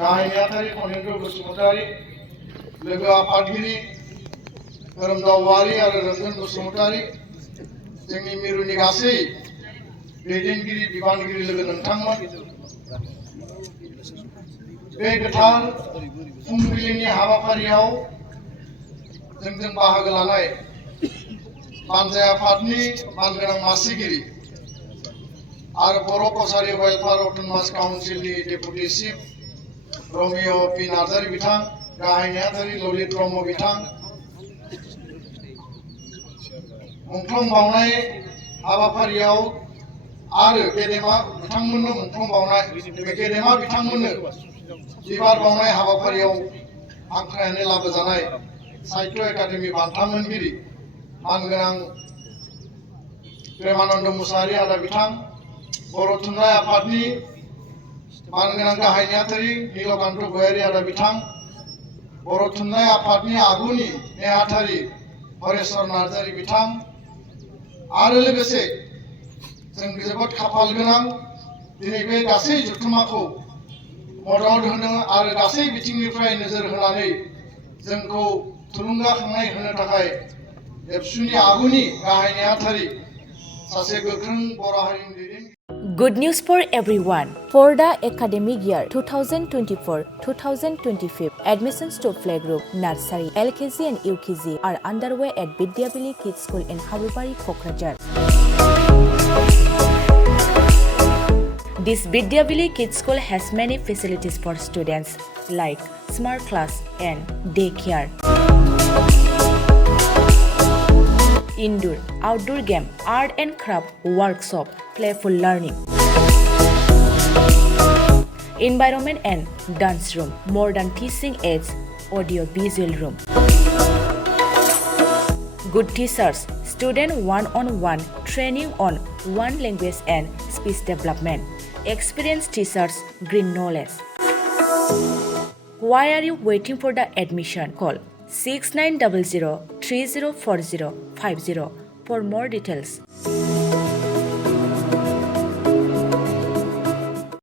गाहाय नेहाथारि खनेन्द्र बसुमतारी, लोगो आफादगिरि धोरोमदाव औवारी आरो रंजन बसुमतारी, जोंनि मिरुनि गासै दैदेनगिरि बिबानगिरि लोगो नोंथांमोन, बे गोथार फुंबिलिनि हाबाफारियाव जोंजों बाहागो लानाय बानजाय आफादनि मानगोनां मासिगिरि आरो बर' कसारी वेलफेयार अट'नमास काउन्सिलनि deputy chief Ramiya P Narzary बिथां, गाहाय नेहाथारि ललित ब्रह्म बिथां, मुंख्लं बावनाय हाबाफारियाव आरो गेदेमा बिथांमोननो मुंख्लं बावनाय गेदेमा बिथांमोननो बिबार बावनाय हाबाफारियाव हांख्रायनानै लाबोजानाय साहित्य एकाडेमि बान्था मोनगिरि मानगोनां प्रेमानन्द मुसाहारि आदा बिथां, बर' थुनलाइ आफादनि मानगोनां गाहाय नेहाथारि नीलकान्त गयारी आदा बिथां, बर' थुनलाइ आफादनि आगुनि नेहाथारि हरेश्वर नार्जारी बिथां, आरो लोगोसे जों जोबोद खाफाल गोनां दिनै बे गासै जथुम्माखौ मदद होनो आरो गासै बिथिंनिफ्राय नोजोर होनानै जोंखौ थुलुंगाखांनाय होनो थाखाय एबसुनि आगुनि गाहाय नेहाथारि सासे गोख्रों बर' हारिनि दैदेनगिरि। Good news for everyone. For the academic year 2024-2025, admissions to playgroup, nursery, LKG and UKG are underway at Vidyavili Kids School in Habubari, Kokrajhar. This Vidyavili Kids School has many facilities for students like smart class and daycare, indoor, outdoor game, art and craft workshop, playful learning, environment and dance room, modern teaching aids, audio visual room, good teachers, student one-on-one training on one language and speech development, experienced teachers, green knowledge. Why are you waiting for the admission? Call 6900 304050 for more details.